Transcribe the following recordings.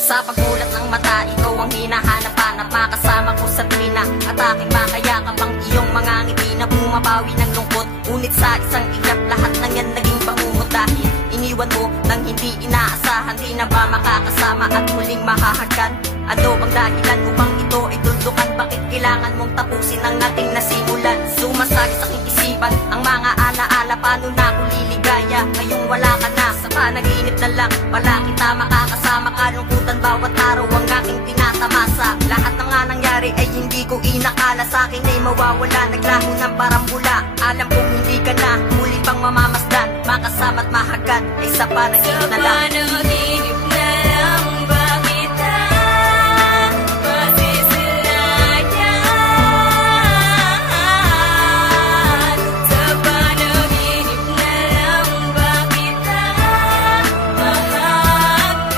Sa pagmulat ng mata, ikaw ang hinahanap-hanap. Makasama ko sa tuwina at aking makayakap ang iyong mga ngiti na bumabawi ng lungkot. Ngunit sa isang iyak, lahat ng yan naging bangungot. Dahil iniwan mo nang hindi inaasahan, di na ba makakasama at muling mahahagkan? Ano bang dahilan upang ito ay tuldukan? Bakit kailangan mong tapusin ang ating nasimulan? Sumasagi sa aking isipan ang mga alaala. Paano na ako liligaya ngayong wala ka na? Sa panaginip na lang pala kita makakasama. Kalungkutan bawat araw ang aking tinatamasa. Lahat ng nga nangyari ay hindi ko inakala. Sa akin ay mawawala, naglaho ng parambula. Alam kong hindi ka na muli pang mamamasdan. Makasama't mahagad ay sa panaginip na lang. Sa panaginip na lang ba kita masisilayan? Sa panaginip na lang ba kita mahagdan?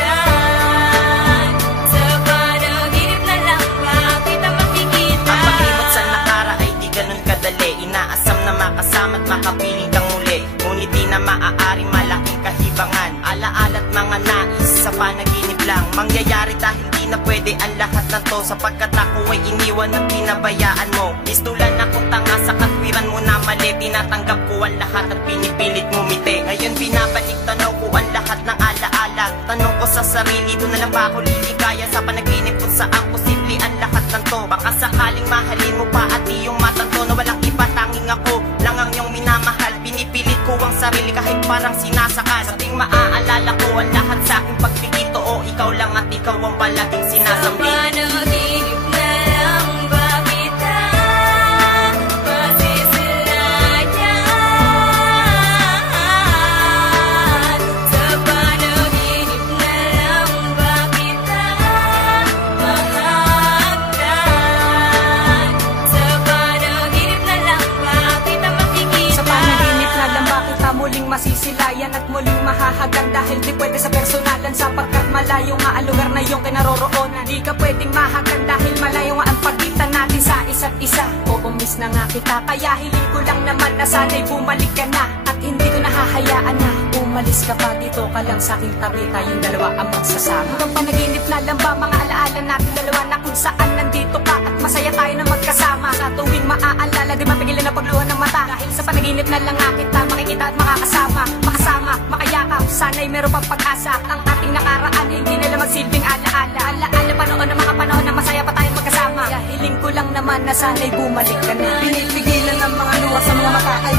Sa panaginip na lang ba kita makikita? Ang pag-ibot sa nakara ay di ganun kadali. Inaasam na makasama't makapiling kang muli. Ngunit di na maaari, malaking kahibangan. Alaala't mga nais sa panaginip lang mangyayari, dahil di na pwede ang lahat na to. Sapagkat ako ay iniwan at pinabayaan mo. Mistulan akong tanga sa katwiran mo na mali. Tinatanggap ko ang lahat at pinipilit ngumiti. Ngayon binabalik tanaw ko ang lahat ng alaala. Tanong ko sa sarili, doon na lang ba ako liligaya? Sa panaginip kung saan posible ang lahat ng to. Baka sakaling mahalin mo pa at iyong matanto na walang iba, tanging ako lang ang iyong minamahal. Pinipilit ko ang sarili kahit parang sinasakal. Sa ting maaalala ko ang lahat sa aking pagpikito. O ikaw lang at ikaw ang palaging sinasambi. Sa panaginip na lang ba kita masisilayan? Sa panaginip na lang ba kita mahagdan? Sa panaginip na lang ba kita makikita? Sa panaginip na lang ba kita muling masisilayan at muling mahahagdan? Dahil di pwede sa personalan, sapagkat malayo nga ang lugar na iyong kinaroroonan. Di ka pwedeng mahagdan dahil malayo nga ang pagitan natin sa isa't isa. Oo, miss na nga kita, kaya hiling ko lang naman na sana'y bumalik ka na. At hindi ko nahahayaan na umalis ka pa, dito ka lang sa aking tabi. Tayong dalawa ang magsasama. Hanggang panaginip na lang ba mga alaala natin dalawa, na kung saan nandito ka at masaya tayo na magkasama. Sa tuwing maaalala, di mapigilan ang pagluha ng mata. Dahil sa panaginip na lang nga kita makikita at makakasama. Makasama, makayakap, sana'y meron pang pag-asa. Ang ating nakaraan hindi nila magsilbing alaala. Alaala pa noon ng mga panahon na masaya pa tayong magkasama. Kaya hiling ko lang naman na sana'y bumalik ka na. Pinipigilan ng mga luha sa mga mata ay